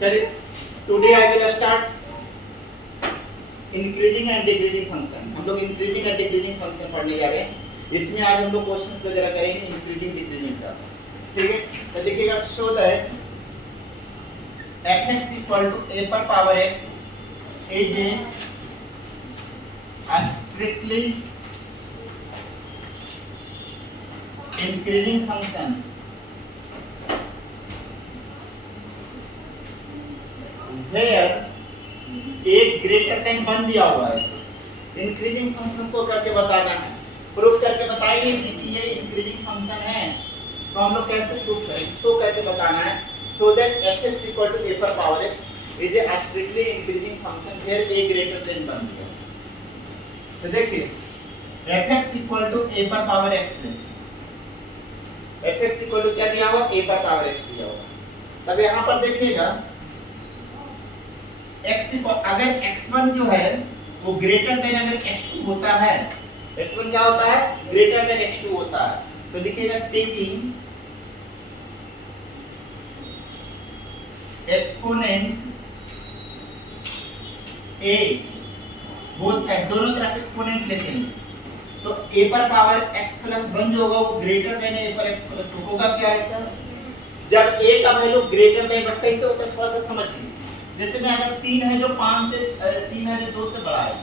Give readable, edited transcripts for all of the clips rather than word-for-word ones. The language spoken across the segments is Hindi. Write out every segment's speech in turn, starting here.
चलिए today I will start increasing and decreasing function. हम लोग इंक्रीजिंग एंड डिक्रीजिंग फंक्शन पढ़ने जा रहे हैं। इसमें आज हम लोग क्वेश्चंस वगैरह करेंगे इंक्रीजिंग डिक्रीजिंग का। ठीक है, तो देखिएगा show that fx equal to a पर power x is a strictly increasing function where a greater than 1 दिया हुआ है। इंक्रीजिंग फंक्शन शो करके बताना है, प्रूफ करके बताइए कि ये इंक्रीजिंग फंक्शन है। तो हम लोग कैसे प्रूफ करेंगे, शो करके बताना है। so that fx equal to a पर power x is a strictly increasing function where a greater than 1 दिया। तो देखिए fx equal to a पर पावर x है, fx equal to क्या दिया हुआ, a पर पावर x दिया हुआ। तब यहाँ पर देखिएगा x अगर x1 जो है वो ग्रेटर देन अगर x2 होता है, x1 क्या होता है, ग्रेटर देन x2 होता है, तो लिखिएगा taking exponent a both side दोनों तरफ एक्सपोनेंट लेते हैं, तो a पर पावर x प्लस 1 जो होगा वो ग्रेटर देन a पर x प्लस 2 होगा। क्या है सर, जब a का वैल्यू ग्रेटर देन, बट कैसे होता है थोड़ा सा समझिए। जैसे में अगर 3 है जो 5 से 3 है जो 2 से बड़ा है,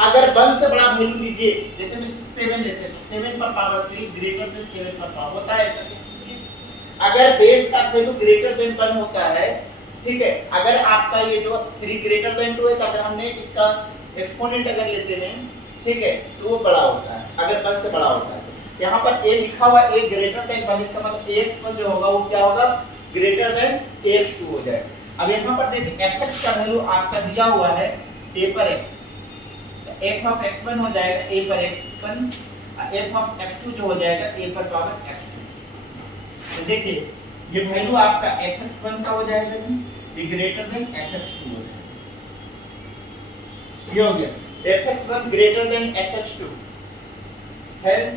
अगर 1 से बड़ा वैल्यू लीजिए, जैसे में 7 लेते हैं तो 7 पर पावर 3 ग्रेटर देन 7 पर पावर होता है ऐसा। अगर बेस का वैल्यू ग्रेटर देन 1 होता है, ठीक है, अगर आपका ये जो 3 ग्रेटर देन 2 है तो अगर हमने इसका एक्सपोनेंट अगर लेते हैं, ठीक है, तो वो बड़ा होता है अगर 1 से बड़ा होता है। तो यहाँ पर a लिखा हुआ a ग्रेटर देन 1, इसका मतलब ax1 जो होगा वो क्या होगा, ग्रेटर देन ax2 हो जाएगा। अब यहाँ पर देखिए fx का वैल्यू आपका दिया हुआ है a पर x, तो f ऑफ x1 हो जाएगा a पर x1, f ऑफ x2 जो हो जाएगा a पर पावर x2। तो देखिए ये वैल्यू आपका fx1 का हो जाएगा जी, ये ग्रेटर देन fx2 हो जाएगा। ये हो गया fx1 greater than fx2, hence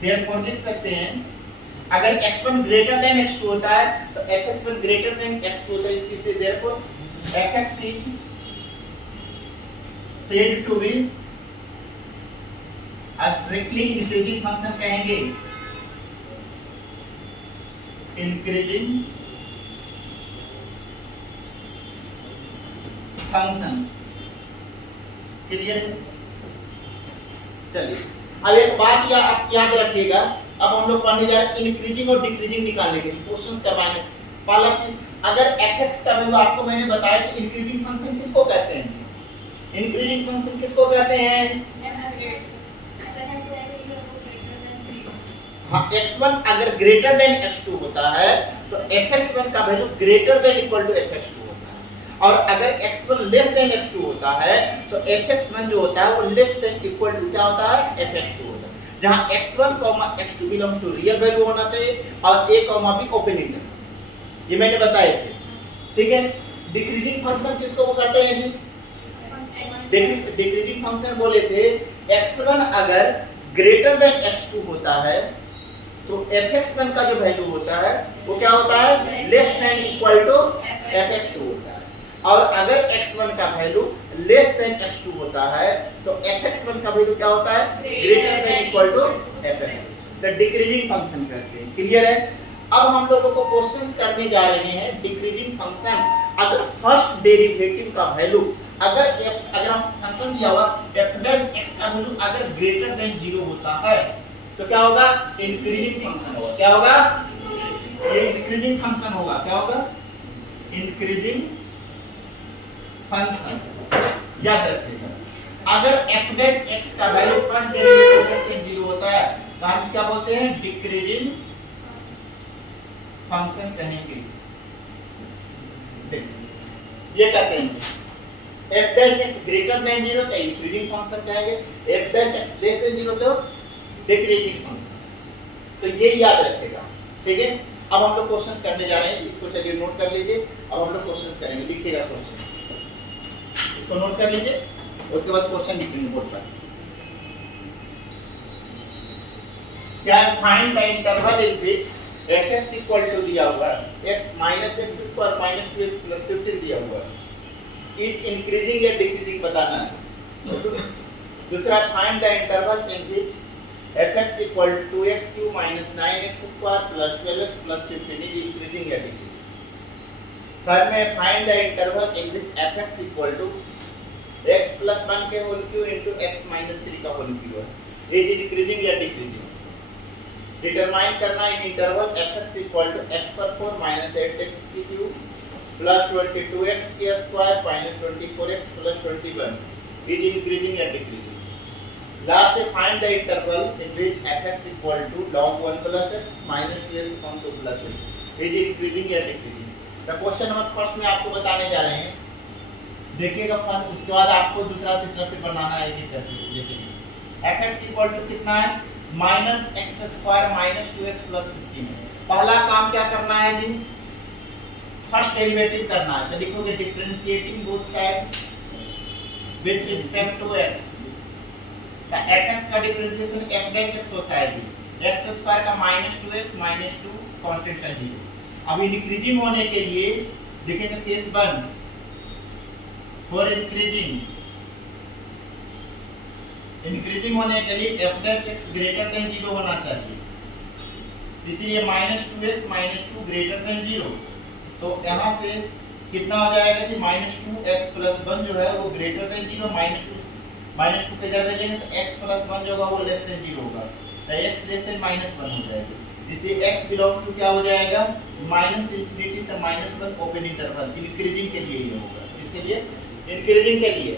therefore लिख सकते हैं अगर x1 ग्रेटर देन x2 होता है तो fx1 ग्रेटर देन x2 होता है। इसके लिए therefore fx is said to be a strictly increasing function कहेंगे, increasing function। क्लियर है? चलिए अब एक बात आप याद रखिएगा, अब हम लोग पढ़ने जा रहे हैं इंक्रीजिंग और डिक्रीजिंग निकालने के लिए क्वेश्चंस करवाएंगे। पहला चीज, अगर fx का वैल्यू आपको मैंने बताया कि इंक्रीजिंग फंक्शन किसको कहते हैं, इंक्रीजिंग फंक्शन किसको कहते हैं, हाँ, x1 अगर ग्रेटर देन x2 होता है तो fx1 का value greater than equal to fx2 होता है, और अगर x1 लेस देन x2 होता है तो fx1 जो होता है वो लेस देन इक्वल टू क्या होता है, fx2 होता है। जहां x1, x2 belongs to real value होना चाहिए और a, b ओपन इंटरवल, ये मैंने बताए थे। ठीक है, डिक्रीजिंग फंक्शन किसको कहते हैं जी, डिक्रीजिंग फंक्शन बोले थे x1 अगर ग्रेटर देन x2 होता है तो fx1 का जो वैल्यू होता है वो क्या होता है, less than equal to fx2 होता है, और अगर x1 का वैल्यू लेस देन x2 होता है तो fx1 का वैल्यू क्या होता है, greater than equal to fx, the decreasing function कहते हैं। क्लियर है? अब हम लोगों को क्वेश्चंस करने जा रहे हैं डिक्रीजिंग फंक्शन। अगर फर्स्ट डेरिवेटिव का वैल्यू अगर हम फंक्शन दिया हुआ f प्लस x का वैल्यू अगर ग्रेटर देन 0 होता है तो क्या होगा, इंक्रीजिंग फंक्शन होगा। क्या होगा, ये इंक्रीजिंग फंक्शन होगा। क्या होगा, इंक्रीजिंग फंक्शन। याद रखिएगा अगर f प्लस x का value first derivative less than 0 होता है तो हम क्या बोलते हैं, डिक्रीजिंग फंक्शन कहेंगे। ये कहते हैं f dash x greater than 0 तो इंक्रीजिंग फंक्शन कहेंगे, f dash x less than 0 तो डिक्रीजिंग फंक्शन। तो ये याद रखेगा। ठीक है, अब हम लोग क्वेश्चंस करने जा रहे हैं, इसको चलिए नोट कर लीजिए। अब हम लोग क्वेश्चंस करेंगे, लिखिएगा क्वेश्चन, इसको नोट कर लीजिए, उसके बाद क्वेश्चन लिखेंगे बोर्ड पर। क्या है, find the interval in which fx equal to दिया हुआ है minus x square minus 2x plus 15 दिया हुआ है। इज इंक्रीजिंग या डिक्रीजिंग बताना है। दूसरा find the interval in which fx equal to 2x cube minus 9x square plus 12x plus 15 is increasing या डिक्रीजिंग। थर्ड में find the interval in which fx equal to x plus 1 के whole cube into x minus 3 का होल क्यूब है। इज इंक्रीजिंग या डिक्रीजिंग। डिटरमाइन करना in interval fx equal to x पर 4 माइनस 8x की क्यूब प्लस 22x के square minus 24x plus 21 is increasing या decreasing. Last find the interval in which fx equal to log 1 plus x minus 2x upon 2 plus x is increasing या decreasing. The question number first में आपको बताने जा रहे हैं, देखिएगा फर्स्ट, उसके बाद आपको दूसरा तीसरा फिर बनाना है, एक करके देखिए। fx इक्वल टू कितना है minus x square minus 2x plus 15। पहला काम क्या करना है जी, फर्स्ट डेरिवेटिव करना है। तो लिखोगे differentiating both side with respect to x। तो fx का डिफरेंशिएशन f डैश x होता है जी, x स्क्वायर का माइनस 2x माइनस 2 कांस्टेंट का 0। अब इंक्रीजिंग होने के लिए देखेंगे केस 1 फॉर इंक्रीजिंग होने के लिए f dash x greater than 0 होना चाहिए, इसलिए minus 2x minus 2 greater than 0। तो यहाँ से कितना हो जाएगा कि माइनस 2x प्लस 1 जो है वो ग्रेटर देन 0, माइनस 2 पे इधर भेजेंगे तो x प्लस 1 जो होगा वो लेस देन 0 होगा, तो x लेस देन माइनस 1 हो जाएगा। इसलिए x बिलोंग्स टू क्या हो जाएगा माइनस इंफिनिटी से माइनस 1 ओपन इंटरवल। इंक्रीजिंग के लिए ये होगा, इसके लिए इंक्रीजिंग के लिए।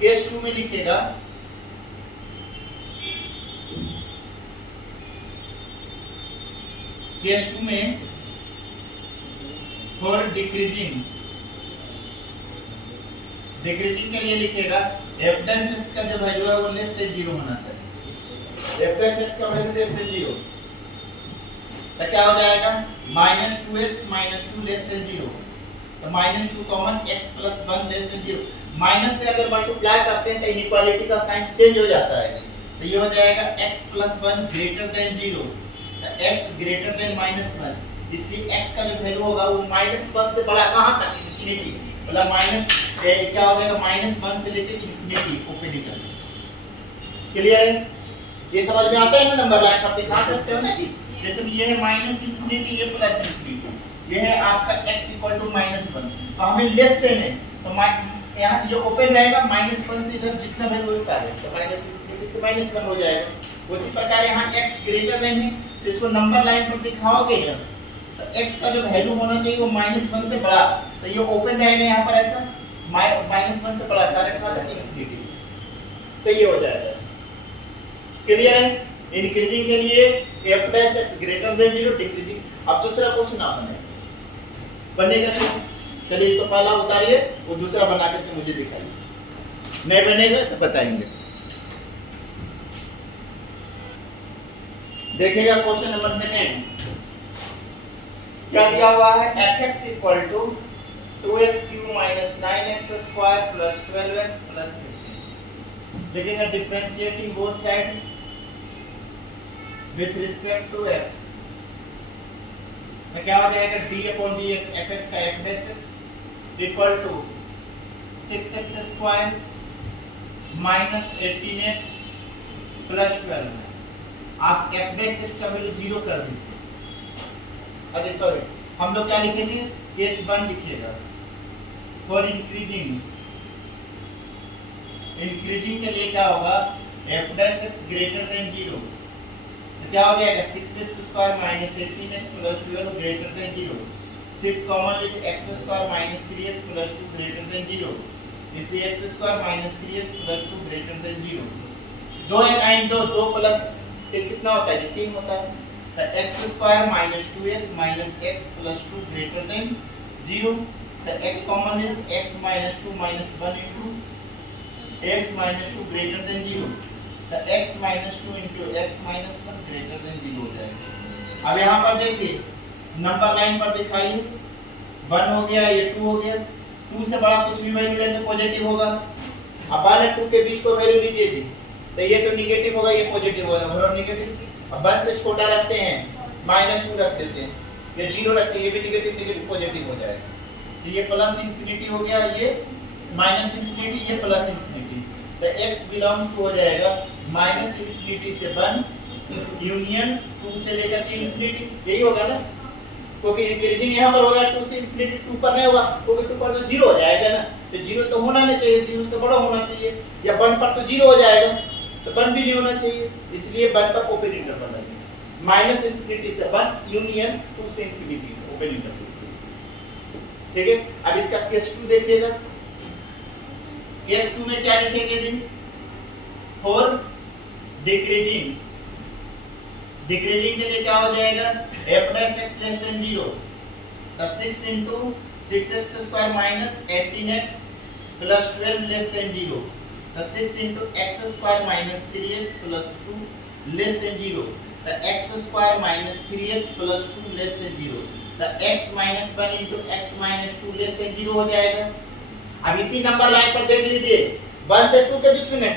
केस 2 में लिखेगा केस 2 में फॉर डिक्रीजिंग के लिए लिखेगा f डैश x का जो वैल्यू है वो लेस देन 0 होना चाहिए। f डैश x का वैल्यू लेस देन 0 तो क्या हो जाएगा minus 2x minus 2 less than 0। तो minus 2 common x plus 1 less than 0। Minus से अगर मल्टीप्लाई करते हैं तो इनइक्वालिटी का साइन चेंज हो जाता है, तो ये हो जाएगा x plus 1 greater than 0, x greater then minus 1। इसलिए x का जो वैल्यू होगा वो माइनस 1 से बड़ा कहां तक इंफिनिटी, मतलब माइनस क्या हो जाएगा माइनस 1 से लेकर इंफिनिटी ओपन इंटरवल। क्लियर है? ये समझ में आता है ना, नंबर लाइन पर दिखा सकते हो ना जी। जैसे ये है माइनस इंफिनिटी, ये प्लस इंफिनिटी, ये है आपका x इक्वल टू माइनस 1। तो हमें लेस देन है तो यहाँ जो ओपन रहेगा माइनस 1 से इधर जितना वैल्यू है सारे तो माइनस इंफिनिटी से माइनस 1 हो जाएगा। उसी प्रकार यहाँ x ग्रेटर देन है तो इसको नंबर लाइन पर दिखाओगे ना, तो x का जो वैल्यू होना चाहिए वो माइनस 1 से बड़ा, तो ये ओपन रहेगा यहाँ पर ऐसा माइनस 1 से बड़ा सारे के बाद इंफिनिटी, तो ये हो जाएगा। क्लियर है? इंक्रीजिंग के लिए f dash x greater than 0, decreasing. अब दूसरा क्वेश्चन आपने बनेगा नहीं, चलिए इसको पहला उतारिए, वो दूसरा बना करके मुझे दिखाइए, नहीं बनेगा तो बताएंगे। देखिएगा क्वेश्चन नंबर सेकंड क्या दिया हुआ है, fx equal to 2x cube minus 9x square plus 12x plus 15। देखिएगा differentiating both side with respect to x, तो क्या हो जाएगा d अपॉन dx fx का f dash x equal to 6x square minus 18x plus 12। आप f डैश x का वैल्यू 0 कर दीजिए। अरे सॉरी, हम लोग क्या लिखेंगे, केस 1 लिखिएगा फॉर इंक्रीजिंग के लिए क्या होगा f dash x greater than 0, तो क्या हो जाएगा 6x square minus 18x plus 12 greater than 0। 6 common लीजिए, x square minus 3x plus 2 greater than 0, इसलिए x square minus 3x plus 2 greater than 0। 2 1 2 plus कितना होता है, 3 होता है, तो x square minus 2x minus x plus 2 greater than 0। तो x कॉमन है, x minus 2 minus 1 into x minus 2 greater than 0, तो x minus 2 into x minus 1 greater than 0 हो जाएगा। अब यहाँ पर देखिए नंबर लाइन पर दिखाइए, 1 हो गया, ये 2 हो गया, 2 से बड़ा कुछ भी वैल्यू लेंगे पॉजिटिव होगा। अब वाले 2 के बीच को वैल्यू लीजिए जी, तो ये तो नेगेटिव होगा, ये पॉजिटिव होगा, और नेगेटिव। अब 1 से छोटा रखते हैं -2 रख देते हैं, ये 0 रखते हैं, ये भी नेगेटिव नेगेटिव पॉजिटिव हो जाएगा, तो ये प्लस इंफिनिटी हो गया, ये माइनस इंफिनिटी, ये प्लस इंफिनिटी, तो x बिलोंग्स टू हो जाएगा माइनस इंफिनिटी से 1 यूनियन 2 से लेकर के इंफिनिटी, यही होगा ना, क्योंकि इंक्रीजिंग यहाँ पर होगा 2 से इंफिनिटी, 2 पर नहीं होगा क्योंकि 2 पर तो 0 हो जाएगा ना, तो 0 तो होना नहीं चाहिए, 0 से बड़ा होना चाहिए, या 1 पर तो 0 हो जाएगा, तो 1 भी नहीं होना चाहिए, इसलिए 1 पर ओपन इंटरवल है, माइनस इंफिनिटी से 1 यूनियन 2 से इंफिनिटी ओपन इंटरवल, ठीक है। अब इसका केस 2 देखिएगा, केस 2 में क्या लिखेंगे जी, फॉर डिक्रीजिंग, डिक्रीजिंग के लिए क्या हो जाएगा, a plus x less than 0, the 6 into 6x square minus 18x plus 12 less than 0, the 6 into x square minus 3x plus 2 less than 0, the x square minus 3x plus 2 less than 0, the x minus 1 into x minus 2 less than 0 हो जाएगा। अब इसी नंबर लाइन पर देख लीजिए 1 से 2 के बीच में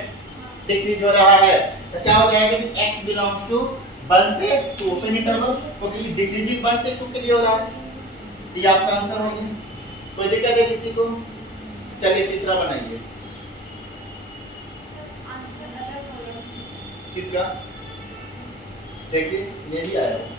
डिक्रीज हो रहा है, तो क्या हो जाएगा कि x बिलोंग्स टू 1 से 2 ओपन इंटरवल, क्योंकि डिक्रीजिंग 1 से 2 के लिए हो रहा है, तो ये आपका आंसर हो गया। कोई दिक्कत है किसी को? चलिए तीसरा बनाइए। आंसर अलग हो गया। किसका? देखिए ये भी आया है।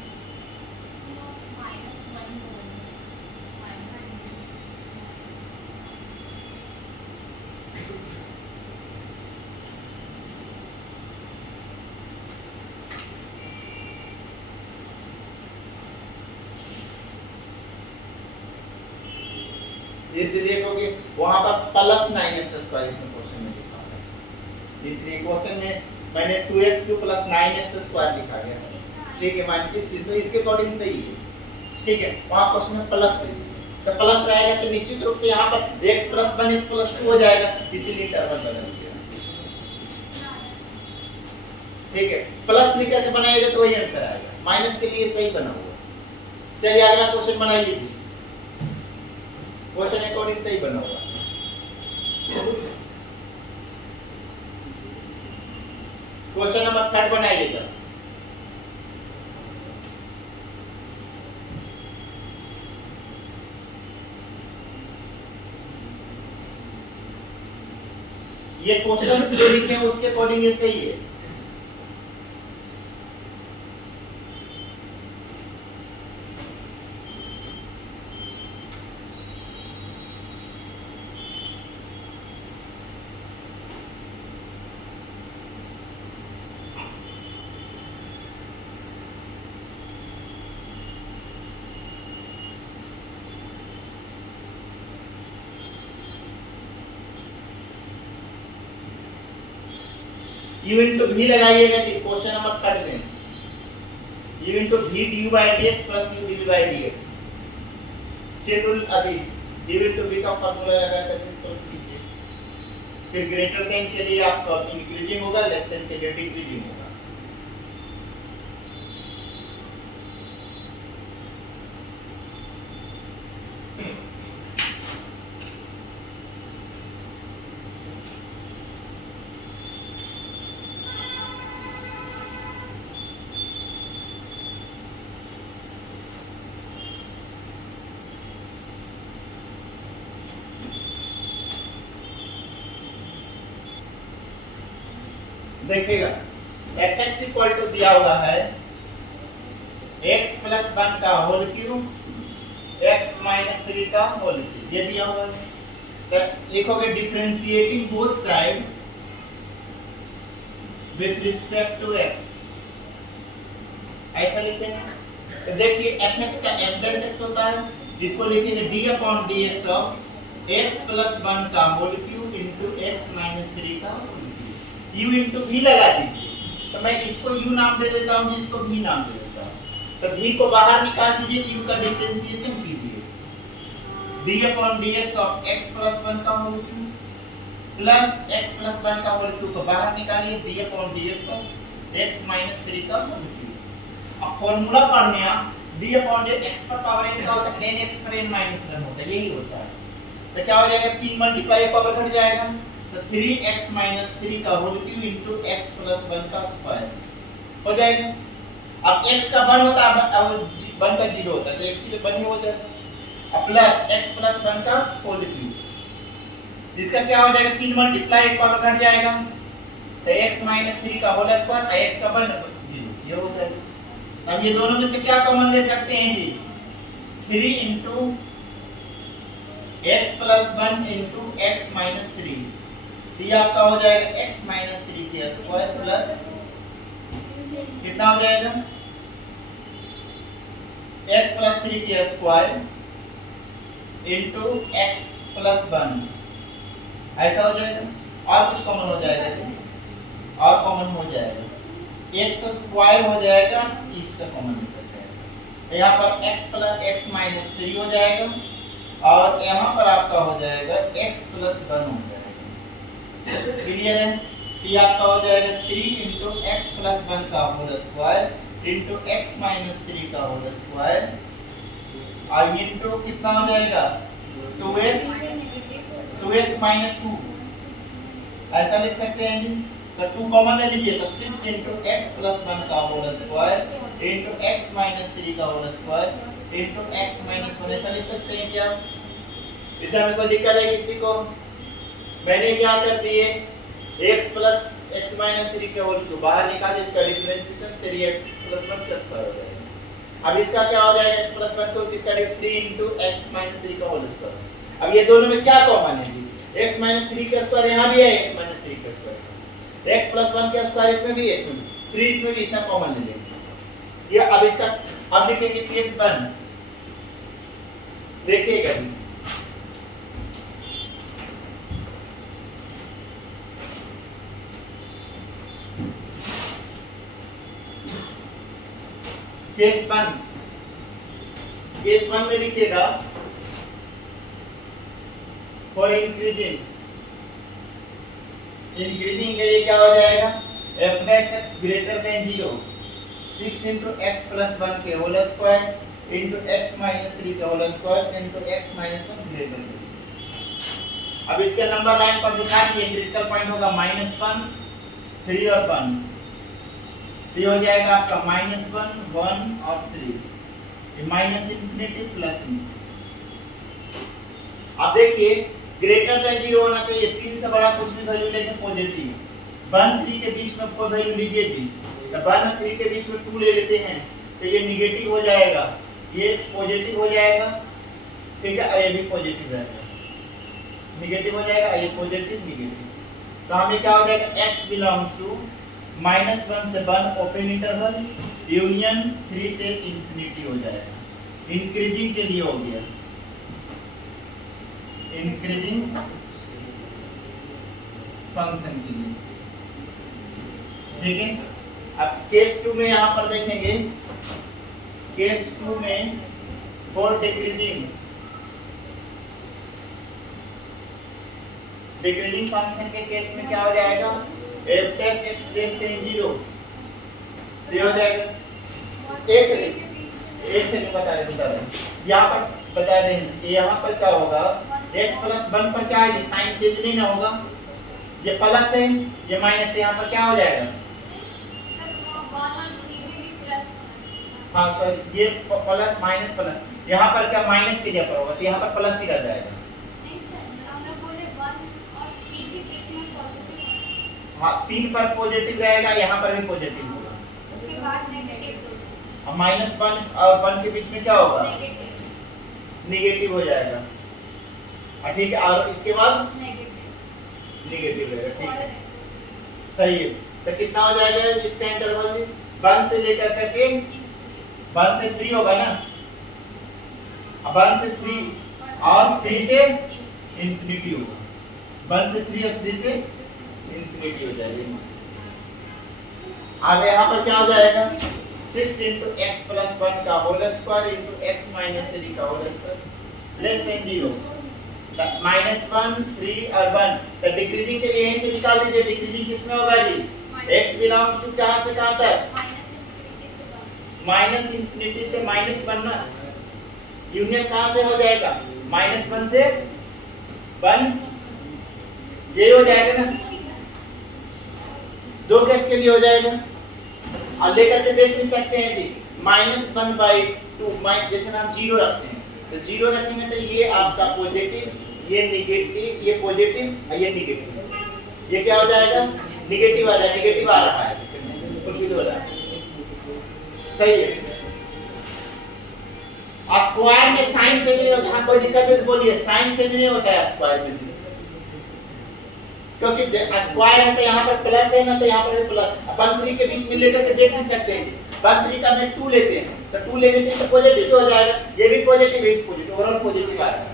इसलिए क्योंकि वहां पर प्लस 9x स्क्वायर इसमें क्वेश्चन में लिखा है, इसलिए क्वेश्चन में मैंने 2x cube plus 9x square लिखा गया, ठीक है, मान इसलिए तो इसके अकॉर्डिंग सही है, ठीक है, वहां क्वेश्चन में प्लस सही है, तो प्लस रहेगा तो निश्चित रूप से यहाँ पर x प्लस 1 x प्लस 2 हो जाएगा, इसीलिए इंटरवल बदल दिया, ठीक है, प्लस लिख करके बनाएगा तो वही आंसर आएगा, माइनस के लिए सही बना हुआ। चलिए अगला क्वेश्चन बनाइए जी, क्वेश्चन अकॉर्डिंग सही बना हुआ। क्वेश्चन नंबर 3 बनाइएगा। ये क्वेश्चंस जो लिखे हैं उसके अकॉर्डिंग ये सही है। u into v लगाइएगा जी क्वेश्चन नंबर 3 में, u into v du by dx plus u dv by dx, chain rule अभी u into v का फार्मूला लगा करके सॉल्व कीजिए, फिर ग्रेटर देन के लिए आपका इंक्रीजिंग होगा, लेस देन के लिए डिक्रीजिंग होगा। देखिएगा fx इक्वल टू दिया हुआ है x प्लस 1 का होल क्यूब x माइनस 3 का होल क्यूब, ये दिया हुआ है, तो लिखोगे differentiating both side with respect to x, ऐसा लिखेंगे। तो देखिए fx का f प्लस x होता है, इसको लिखेंगे d upon dx of x plus 1 का whole cube into x minus 3 का whole cube, u into v लगा दीजिए, तो मैं इसको u नाम दे देता हूं, इसको v नाम दे देता हूं, तो v को बाहर निकाल दीजिए, u का डिफरेंशिएशन कीजिए, d upon dx of x plus 1 का whole cube plus x plus 1 का होल क्यूब को बाहर निकालिए, d upon dx of x minus 3 का होल क्यूब। अब फार्मूला पढ़ने आप d अपॉन x पर पावर n का होता है n x पर n माइनस 1 होता है, यही होता है, तो क्या हो जाएगा 3 मल्टीप्लाई पावर घट जाएगा, तो 3x माइनस 3 का whole cube into x plus 1 का स्क्वायर हो जाएगा। अब x का 1 होता है, अब 1 का 0 होता है, तो x के 1 ही हो जाएगा। अब प्लस x प्लस 1 का होल क्यूब, इसका क्या हो जाएगा, 3 मल्टीप्लाई, एक पावर घट जाएगा, तो x माइनस 3 का होल स्क्वायर, x का 1 0, ये हो जाएगा। अब ये दोनों में से क्या कॉमन ले सकते हैं जी, 3 into x plus 1 into x minus 3, तो ये आपका हो जाएगा x माइनस 3 के स्क्वायर प्लस कितना हो जाएगा, x प्लस 3 के स्क्वायर इंटू x प्लस 1, ऐसा हो जाएगा। और कुछ कॉमन हो जाएगा जी, और कॉमन हो जाएगा, x स्क्वायर हो जाएगा, इसका कॉमन ले सकते हैं, तो यहाँ पर x प्लस x माइनस 3 हो जाएगा, और यहाँ पर आपका हो जाएगा x प्लस 1 हो जाएगा। क्लियर है, ये आपका हो जाएगा 3 इंटू एक्स प्लस 1 का whole square into x minus 3 का होल स्क्वायर, और इंटू कितना हो जाएगा 2x माइनस 2, ऐसा लिख सकते हैं जी। तो 2 कॉमन ले लीजिए, तो 6 इंटू एक्स प्लस 1 का whole square into x minus 3 का whole square into x minus 1, ऐसा लिख सकते हैं क्या? इतना में कोई दिक्कत है किसी को? मैंने क्या कर दिए, x प्लस x माइनस 3 के होल क्यूब बाहर निकाल, इसका डिफरेंशिएशन 3x प्लस 1 का स्क्वायर हो जाएगा। अब इसका क्या हो जाएगा, x प्लस 1 को इसका 3 इंटू x माइनस 3 का होल स्क्वायर। अब ये दोनों में क्या कॉमन है जी, x माइनस 3 का स्क्वायर यहाँ भी है, x माइनस 3 का स्क्वायर, x प्लस 1 का स्क्वायर इसमें भी है, इसमें भी 3, इसमें भी, इतना कॉमन ले लेंगे। ये अब इसका अब लिखेंगे केस 1, देखिएगा जी, केस 1 में लिखिएगा फॉर इंक्रीजिंग के लिए क्या हो जाएगा, f dash x greater than 0, 6 into x plus 1 के whole square into x minus 3 के whole square into x minus 1 greater than. अब इसके नंबर लाइन पर दिखा दिए, क्रिटिकल पॉइंट होगा -1, 3 और 1, ये हो जाएगा आपका -1, 1 और 3, ये माइनस इंफिनिटी प्लस इंफिनिटी। अब देखिए ग्रेटर देन 0 होना चाहिए, 3 से बड़ा कुछ भी वैल्यू लेके पॉजिटिव, 1 3 के बीच में कोई वैल्यू लीजिए थी, तो 1 3 के बीच में 2 ले लेते हैं, तो ये नेगेटिव हो जाएगा, ये पॉजिटिव हो जाएगा, ठीक है, और ये भी पॉजिटिव रहेगा, नेगेटिव हो जाएगा, ये पॉजिटिव नेगेटिव। तो हमें क्या हो जाएगा, x बिलोंग्स टू -1 से 1 ओपन इंटरवल यूनियन 3 से इंफिनिटी हो जाएगा। इंक्रीजिंग के लिए हो गया, इंक्रीजिंग फंक्शन के लिए, ठीक है। अब केस 2 में यहाँ पर देखेंगे, केस 2 में फॉर डिक्रीजिंग फंक्शन के केस में क्या हो जाएगा, f dash x less than 0, ये हो जाएगा, एक सेकंड बता रहे यहाँ पर बता रहे हैं, यहाँ पर क्या होगा, x प्लस 1 पर क्या है, ये साइन चेंज नहीं ना होगा, ये प्लस है, ये माइनस है, यहाँ पर क्या हो जाएगा, हाँ सर, ये प्लस माइनस प्लस, यहाँ पर क्या माइनस की जगह पर होगा, तो यहाँ पर प्लस ही रह जाएगा। हाँ, 3 पर पॉजिटिव रहेगा, यहाँ पर भी पॉजिटिव होगा, उसके बाद नेगेटिव, अब -1 और 1 के बीच में क्या होगा, नेगेटिव हो जाएगा, ठीक है, और इसके बाद नेगेटिव रहेगा, ठीक है, सही है। तो कितना हो जाएगा इसका इंटरवल जी, 1 से लेकर के 1 से 3 होगा ना, अब 1 से 3 और 3 से इंफिनिटी होगा, 1 से 3 और 3 से इंफिनिटी हो जाएगी। अब यहाँ पर क्या हो जाएगा, 6 इंटू एक्स प्लस 1 का whole square into x minus 3 का होल स्क्वायर लेस देन 0, -1 3 और 1, तो डिक्रीजिंग के लिए यहीं से निकाल दीजिए, डिक्रीजिंग किसमें होगा जी, x बिलोंग्स टू कहां से कहां तक, माइनस इंफिनिटी से -1 ना, यूनियन कहां से हो जाएगा, -1 से 1, ये हो जाएगा ना, 2 केस के लिए हो जाएगा। और लेकर के देख भी सकते हैं जी -1/2 जैसे हम जीरो रखते हैं तो जीरो रखेंगे तो ये आपका पॉजिटिव, ये नेगेटिव, ये पॉजिटिव और ये नेगेटिव, ये क्या हो जाएगा नेगेटिव आ जाएगा, नेगेटिव आ रहा है फुलफिल हो रहा है, सही है। स्क्वायर में साइन चेंज नहीं होता, हाँ कोई दिक्कत है तो बोलिए, साइन चेंज नहीं होता है स्क्वायर में, क्योंकि स्क्वायर है तो यहाँ पर प्लस है ना, तो यहाँ पर भी प्लस, अपन 3 के बीच में लेकर के देख नहीं सकते हैं। 1 3 का में 2 लेते हैं तो 2 लेंगे तो पॉजिटिव हो जाएगा, ये भी पॉजिटिव, ये भी पॉजिटिव, ओवरऑल पॉजिटिव आ रहा है।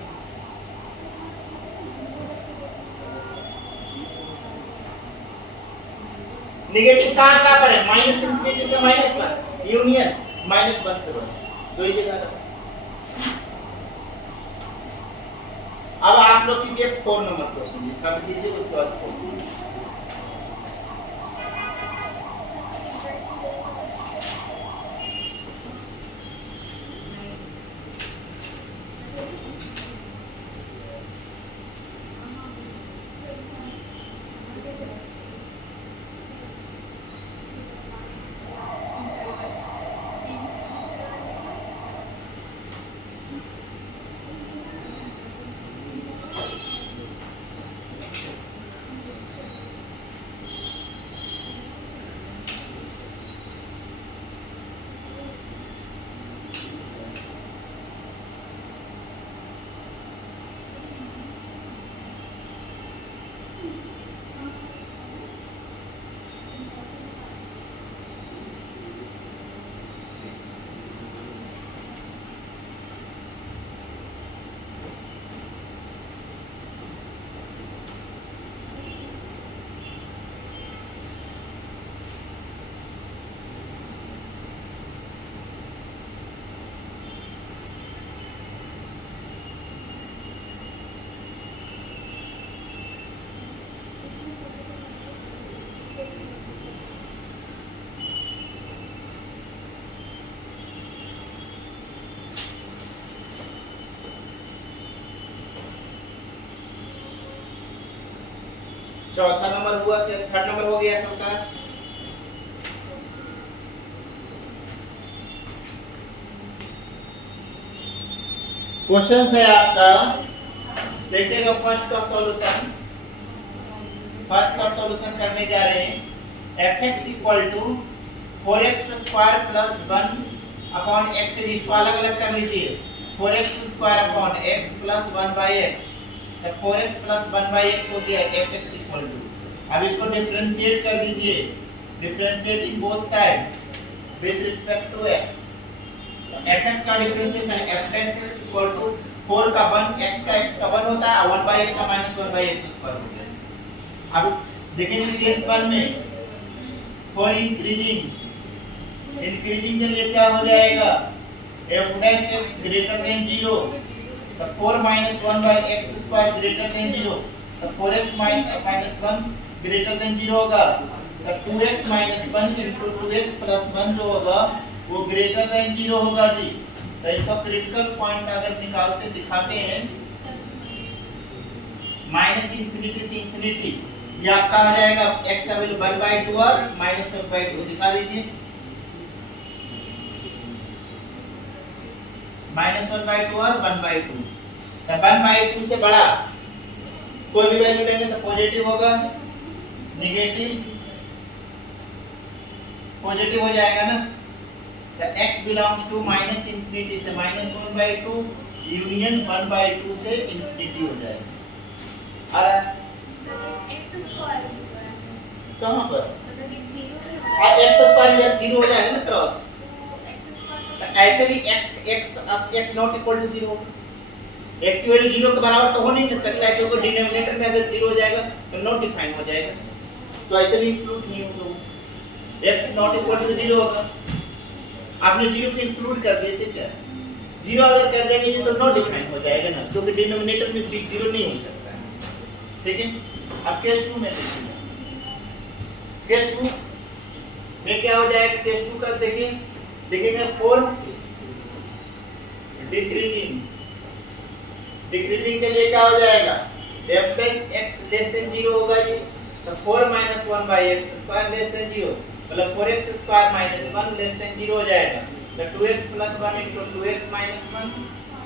नेगेटिव कहां पर है, -∞ से -1 यूनियन -1 से 1, दो ही जगह रखा। अब आप लोग कीजिए 4 नंबर क्वेश्चन, थर्ड कीजिए उसके बाद 4। चौथा नंबर हुआ, क्या थर्ड नंबर हो गया सबका। क्वेश्चन है आपका, देखिएगा फर्स्ट का सॉल्यूशन, करने जा रहे हैं। fx = 4x² + 1 अपॉन x, इसको अलग अलग कर लीजिए, 4x² अपॉन x + 1/x, तो 4x + 1/x हो गया fx = अब इसको डिफरेंशिएट कर दीजिए, differentiating both side with respect to x, तो fx का डिफरेंशिएशन f' = 4 का 1, x का 1 होता है, 1/x का -1/x² हो गया। अब देखेंगे केस 1 में फॉर इंक्रीजिंग के लिए क्या हो जाएगा, f' > 0, तो 4 - 1/x² > 0, तो 4x - 1 > 0 होगा, तो 2x - 1 × 2x + 1 जो होगा वो > 0 होगा जी। तो इसका क्रिटिकल पॉइंट अगर निकालते दिखाते हैं -∞ से इंफिनिटी, ये आपका आ जाएगा x का वैल्यू 1/2 और -1/2 दिखा दीजिए, -1/2 और 1/2, तो 1/2 से बड़ा कोई भी वैल्यू लेंगे तो पॉजिटिव होगा, नेगेटिव पॉजिटिव हो जाएगा ना, तो x बिलोंग्स टू -∞ से -1/2 यूनियन 1/2 से इंफिनिटी हो जाएगा। और x² कहां पर मतलब एक 0 से और x² जब 0 हो जाएगा ना क्रॉस, तो x² तो ऐसे भी x नॉट इक्वल टू 0 होगा, x की वैल्यू 0 के बराबर तो हो नहीं सकता है, क्योंकि डिनोमिनेटर में अगर 0 हो जाएगा तो नॉट डिफाइन हो जाएगा, तो ऐसे भी इंक्लूड नहीं होगा, x नॉट इक्वल टू 0 होगा। आपने 0 को इंक्लूड कर दिए थे क्या, 0 अगर कर देंगे ये तो नॉट डिफाइन हो जाएगा ना, क्योंकि डिनोमिनेटर में भी 0 नहीं हो सकता है, ठीक है। अब केस 2 में देखिए, केस 2 में क्या हो जाएगा, केस 2 का देखिए, देखेंगे 4 डिक्रीजिंग के लिए क्या हो जाएगा, f + x < 0 होगा जी, तो 4 - 1/x² < 0, मतलब 4x square minus 1 less than 0 हो जाएगा। तो 2x plus 1 into 2x minus 1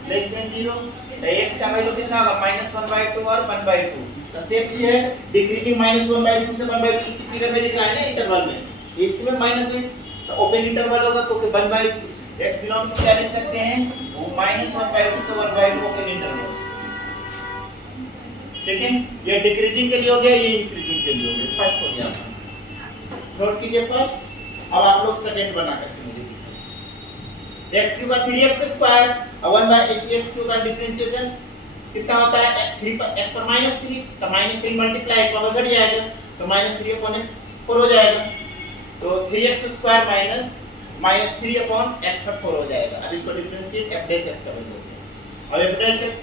less than 0। तो x का वैल्यू कितना होगा -1/2 और 1/2। तो सेम चीज है, डिक्रीजिंग -1/2 से 1/2 इसी फिगर में दिख रहा है ना इंटरवल में, इसमें माइनस है तो ओपन इंटरवल होगा तो 1/2 x बिलोंग्स टू क्या लिख सकते हैं वो -1/2 से 1/2 ओपन इंटरवल। ठीक है, ये डिक्रीजिंग के लिए हो गया, ये इंक्रीजिंग के लिए हो गया। फर्स्ट हो गया, नोट कीजिए फर्स्ट। अब आप लोग सेकंड बना करके मुझे दिखाइए। x के बाद 3x स्क्वायर और 1/3x का डिफरेंशिएशन कितना होता है 3 पर x पर -3 तो -3 मल्टीप्लाई पावर घट जाएगा तो -3 अपॉन x 4 हो जाएगा। तो 3x स्क्वायर -3 अपॉन x पर 4 हो जाएगा। अब इसको डिफरेंशिएट f डैश x कर देते हैं। अब f dash x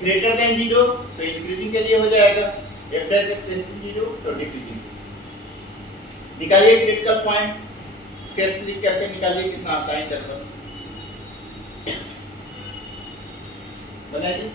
greater than 0 तो इंक्रीजिंग के लिए हो जाएगा, f dash x less than 0 तो डिक्रीजिंग। निकालिए क्रिटिकल पॉइंट, कैसे लिख करके निकालिए कितना आता है इंटरवल। बनाइए